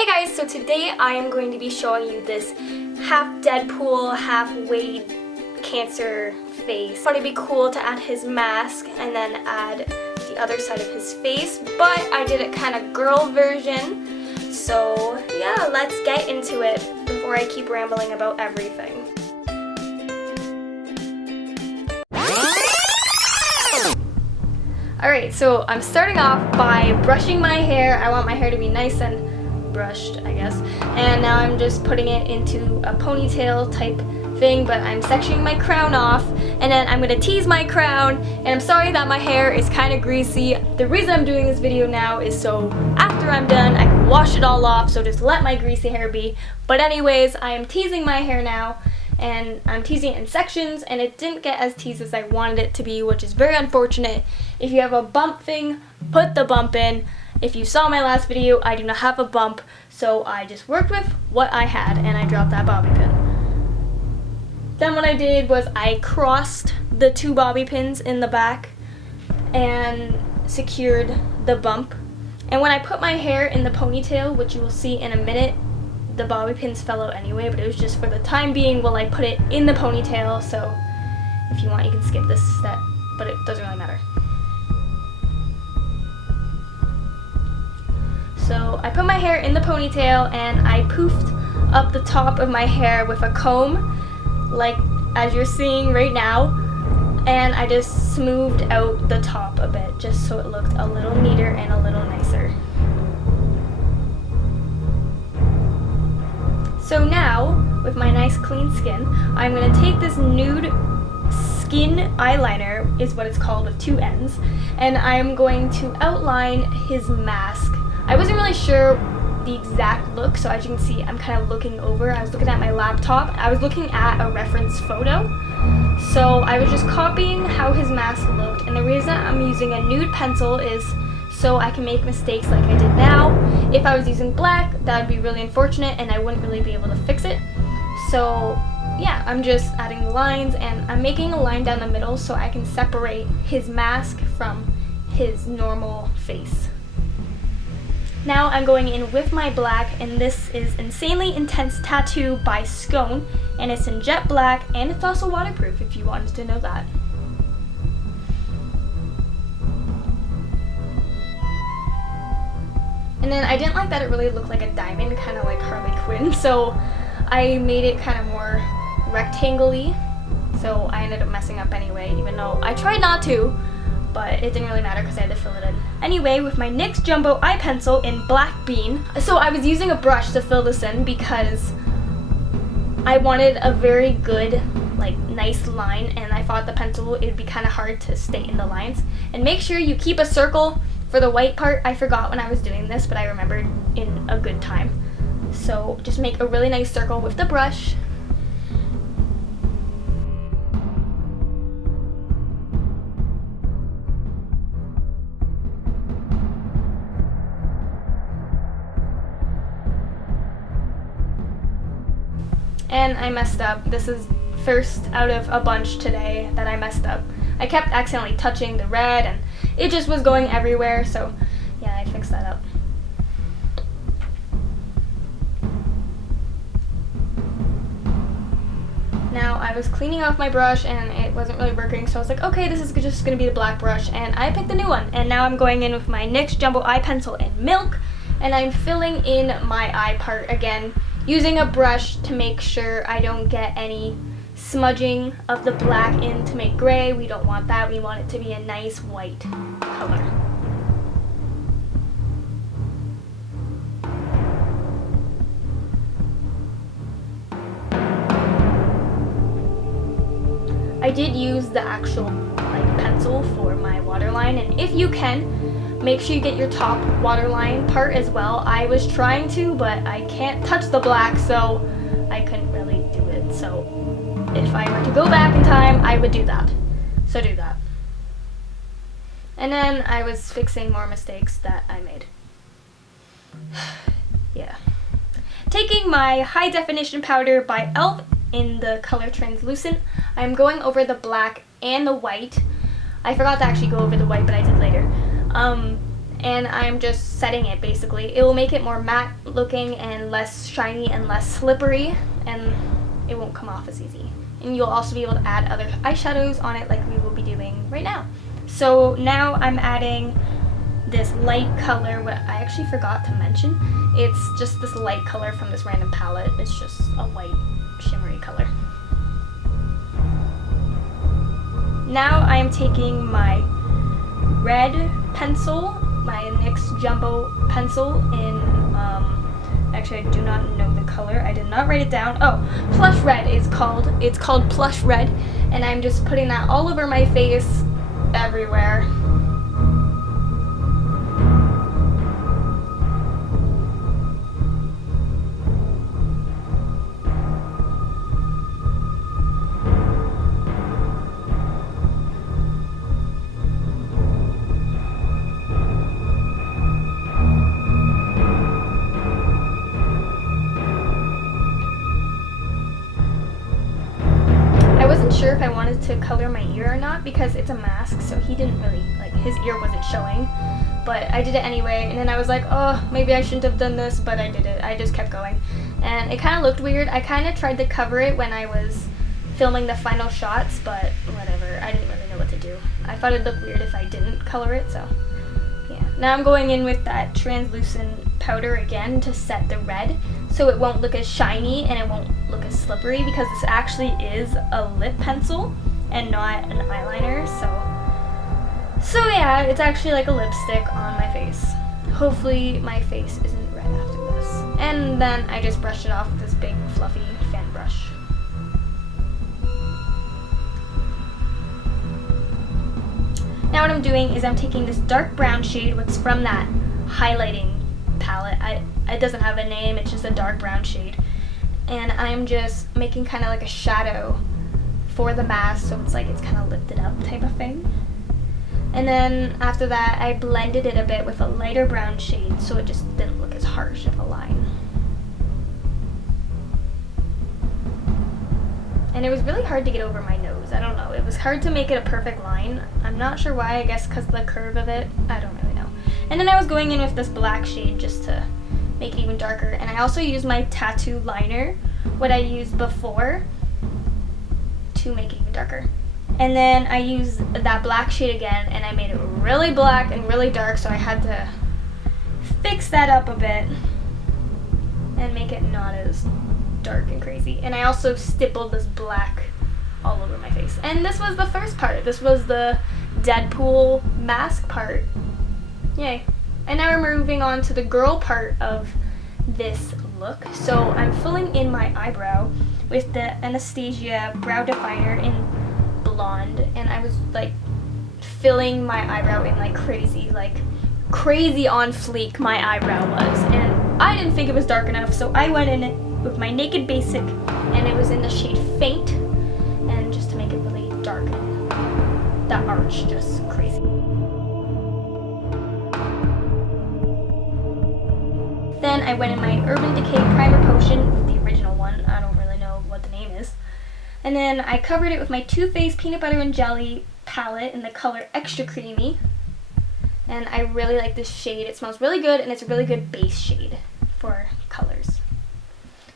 Hey guys, so today I am going to be showing you this half Deadpool, half Wade cancer face. I thought it'd be cool to add his mask and then add the other side of his face, but I did it kind of girl version. So yeah, let's get into it before I keep rambling about everything. Alright, so I'm starting off by brushing my hair. I want my hair to be nice and brushed, I guess. And now I'm just putting it into a ponytail type thing, but I'm sectioning my crown off, and then I'm going to tease my crown. And I'm sorry that my hair is kind of greasy. The reason I'm doing this video now is so after I'm done, I can wash it all off, so just let my greasy hair be. But anyways, I am teasing my hair now, and I'm teasing it in sections, and it didn't get as teased as I wanted it to be, which is very unfortunate. If you have a bump thing, put the bump in. If you saw my last video, I do not have a bump, so I just worked with what I had, and I dropped that bobby pin. Then what I did was I crossed the two bobby pins in the back and secured the bump. And when I put my hair in the ponytail, which you will see in a minute, the bobby pins fell out anyway, but it was just for the time being while I put it in the ponytail, so if you want you can skip this step, but it doesn't really matter. So I put my hair in the ponytail and I poofed up the top of my hair with a comb, like as you're seeing right now, and I just smoothed out the top a bit just so it looked a little neater and a little nicer. So now, with my nice clean skin, I'm going to take this nude skin eyeliner, is what it's called, with two ends, and I'm going to outline his mask. I wasn't really sure the exact look, so as you can see, I'm kind of looking over. I was looking at my laptop. I was looking at a reference photo. So I was just copying how his mask looked, and the reason I'm using a nude pencil is so I can make mistakes like I did now. If I was using black, that would be really unfortunate and I wouldn't really be able to fix it. So yeah, I'm just adding the lines, and I'm making a line down the middle so I can separate his mask from his normal face. Now I'm going in with my black, and this is Insanely Intense Tattoo by Scone, and it's in jet black, and it's also waterproof if you wanted to know that. And then I didn't like that it really looked like a diamond, kind of like Harley Quinn, so I made it kind of more rectangle-y, so I ended up messing up anyway, even though I tried not to. But it didn't really matter because I had to fill it in. Anyway, with my NYX Jumbo Eye Pencil in Black Bean, so I was using a brush to fill this in because I wanted a very good, like, nice line, and I thought the pencil, it would be kind of hard to stay in the lines. And make sure you keep a circle for the white part. I forgot when I was doing this, but I remembered in a good time. So just make a really nice circle with the brush. And I messed up. This is first out of a bunch today that I messed up. I kept accidentally touching the red and it just was going everywhere, so yeah, I fixed that up. Now I was cleaning off my brush and it wasn't really working, so I was like, okay, this is just gonna be the black brush, and I picked a new one. And now I'm going in with my NYX Jumbo Eye Pencil in Milk, and I'm filling in my eye part again, using a brush to make sure I don't get any smudging of the black in to make gray. We don't want that. We want it to be a nice white color. I did use the actual pencil for my waterline, and if you can, make sure you get your top waterline part as well. I was trying to, but I can't touch the black, so I couldn't really do it. So if I were to go back in time, I would do that. So do that. And then I was fixing more mistakes that I made. Yeah. Taking my high definition powder by e.l.f. in the color Translucent, I'm going over the black and the white. I forgot to actually go over the white, but I did later. and I'm just setting it basically. It will make it more matte looking and less shiny and less slippery, and it won't come off as easy. And you'll also be able to add other eyeshadows on it like we will be doing right now. So now I'm adding this light color, what I actually forgot to mention. It's just this light color from this random palette. It's just a white shimmery color. Now I am taking my red pencil, my NYX Jumbo pencil in, actually I do not know the color, I did not write it down. Oh, Plush Red is called, it's called Plush Red, and I'm just putting that all over my face, everywhere. Sure if I wanted to color my ear or not because it's a mask, so he didn't really, like, his ear wasn't showing, but I did it anyway. And then I was like, oh, maybe I shouldn't have done this, but I did it. I just kept going, and it kind of looked weird. I kind of tried to cover it when I was filming the final shots, but whatever, I didn't really know what to do. I thought it'd look weird if I didn't color it, so yeah. Now I'm going in with that translucent powder again to set the red, so it won't look as shiny and it won't look as slippery, because this actually is a lip pencil and not an eyeliner. So yeah, it's actually like a lipstick on my face. Hopefully my face isn't red after this. And then I just brushed it off with this big fluffy fan brush. Now what I'm doing is I'm taking this dark brown shade, what's from that highlighting palette. It doesn't have a name, it's just a dark brown shade. And I'm just making kind of like a shadow for the mask, so it's like it's kind of lifted up type of thing. And then after that, I blended it a bit with a lighter brown shade, so it just didn't look as harsh of a line. And it was really hard to get over my nose. I don't know, it was hard to make it a perfect line. I'm not sure why, I guess because of the curve of it. I don't really know. And then I was going in with this black shade just to make it even darker. And I also used my tattoo liner, what I used before, to make it even darker. And then I used that black shade again, and I made it really black and really dark, so I had to fix that up a bit and make it not as dark and crazy. And I also stippled this black all over my face. And this was the first part. This was the Deadpool mask part. Yay. And now we're moving on to the girl part of this look. So I'm filling in my eyebrow with the Anastasia brow definer in blonde, and I was like filling my eyebrow in like crazy on fleek my eyebrow was, and I didn't think it was dark enough, so I went in it with my Naked Basic, and it was in the shade Faint, and just to make it really dark, that arch just crazy. Then I went in my Urban Decay Primer Potion, the original one, I don't really know what the name is. And then I covered it with my Too Faced Peanut Butter and Jelly palette in the color Extra Creamy. And I really like this shade. It smells really good, and it's a really good base shade for colors.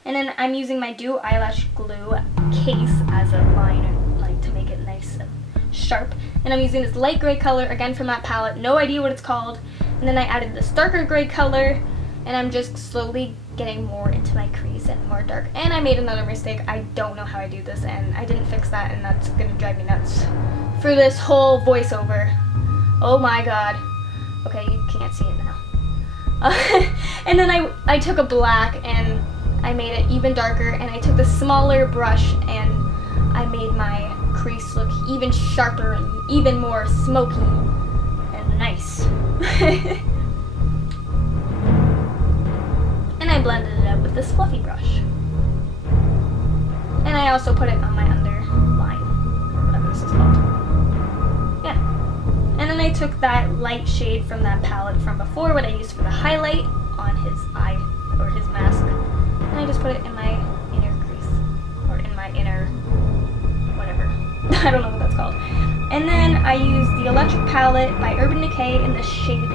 And then I'm using my Duo Eyelash Glue case as a liner, like to make it nice and sharp. And I'm using this light gray color, again from that palette, no idea what it's called. And then I added this darker gray color, and I'm just slowly getting more into my crease and more dark. And I made another mistake. I don't know how I do this, and I didn't fix that, and that's gonna drive me nuts for this whole voiceover. Oh my god. Okay, you can't see it now. And then I took a black and I made it even darker, and I took the smaller brush and I made my crease look even sharper and even more smoky and nice. And I blended it up with this fluffy brush. And I also put it on my underline, or whatever this is called. Yeah. And then I took that light shade from that palette from before, what I used for the highlight on his eye, or his mask, and I just put it in my inner crease, or in my inner, whatever. I don't know what that's called. And then I used the Electric palette by Urban Decay in the shade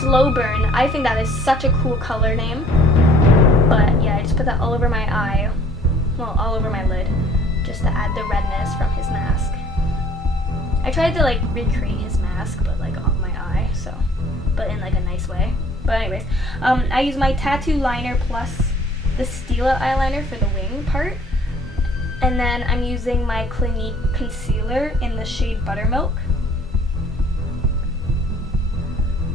Slow Burn. I think that is such a cool color name. But yeah, I just put that all over my eye. Well, all over my lid. Just to add the redness from his mask. I tried to like recreate his mask, but like on my eye, so, but in like a nice way. But anyways, I use my tattoo liner plus the Stila eyeliner for the wing part. And then I'm using my Clinique concealer in the shade Buttermilk.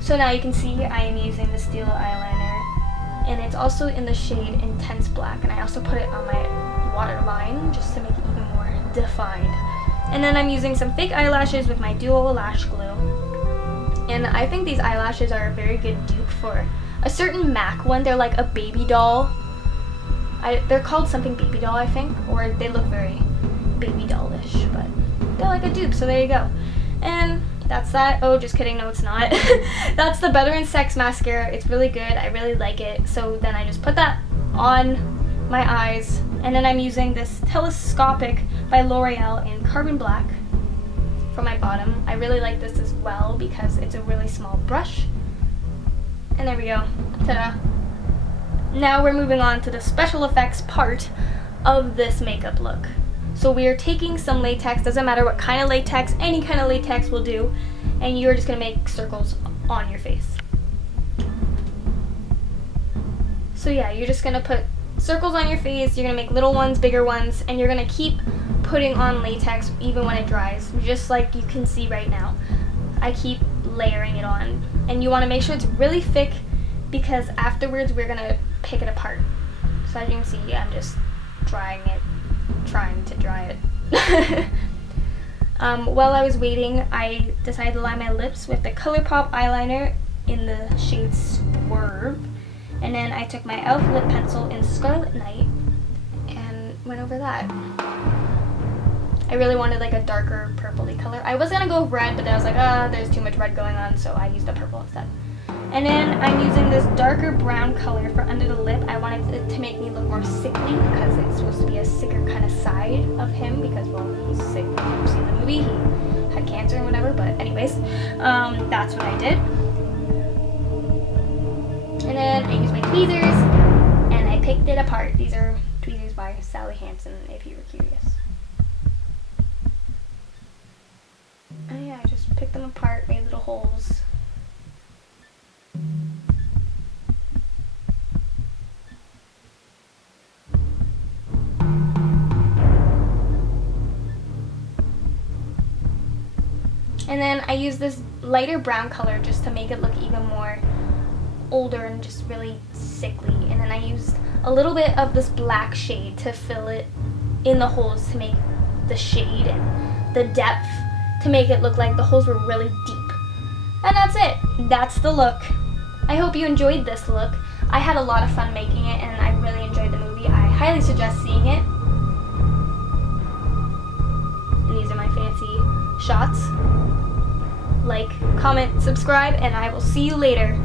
So now you can see I am using the Stila eyeliner, and it's also in the shade Intense Black, and I also put it on my waterline just to make it even more defined. And then I'm using some fake eyelashes with my Duo Lash Glue. And I think these eyelashes are a very good dupe for a certain MAC one. They're like a baby doll. They're called something baby doll, I think, or they look very baby dollish, but they're like a dupe, so there you go. And that's that. Oh, just kidding, no it's not. That's the Better in Sex mascara. It's really good, I really like it. So then I just put that on my eyes, and then I'm using this Telescopic by L'Oreal in Carbon Black for my bottom. I really like this as well because it's a really small brush. And there we go, ta-da. Now we're moving on to the special effects part of this makeup look. So we are taking some latex, doesn't matter what kind of latex, any kind of latex will do, and you're just gonna make circles on your face. So yeah, you're just gonna put circles on your face, you're gonna make little ones, bigger ones, and you're gonna keep putting on latex even when it dries, just like you can see right now. I keep layering it on, and you wanna make sure it's really thick because afterwards we're gonna pick it apart. So as you can see, I'm just trying to dry it. While I was waiting, I decided to line my lips with the ColourPop eyeliner in the shade Swerve. And then I took my e.l.f. lip pencil in Scarlet Night and went over that. I really wanted like a darker purpley color. I was gonna go with red, but then I was like, there's too much red going on, so I used the purple instead. And then I'm using this darker brown color for under the lip. I wanted it to make me look more sickly because it's supposed to be a sicker kind of side of him because, well, he's sick. If you've seen the movie, he had cancer and whatever, but anyways, that's what I did. And then I used my tweezers and I picked it apart. These are tweezers by Sally Hansen, if you were curious. And yeah, I just picked them apart, made little holes. And then I use this lighter brown color just to make it look even more older and just really sickly. And then I used a little bit of this black shade to fill it in the holes to make the shade and the depth to make it look like the holes were really deep. And that's it. That's the look. I hope you enjoyed this look. I had a lot of fun making it and I really enjoyed the movie. I highly suggest seeing it. And these are my fancy shots. Like, comment, subscribe, and I will see you later.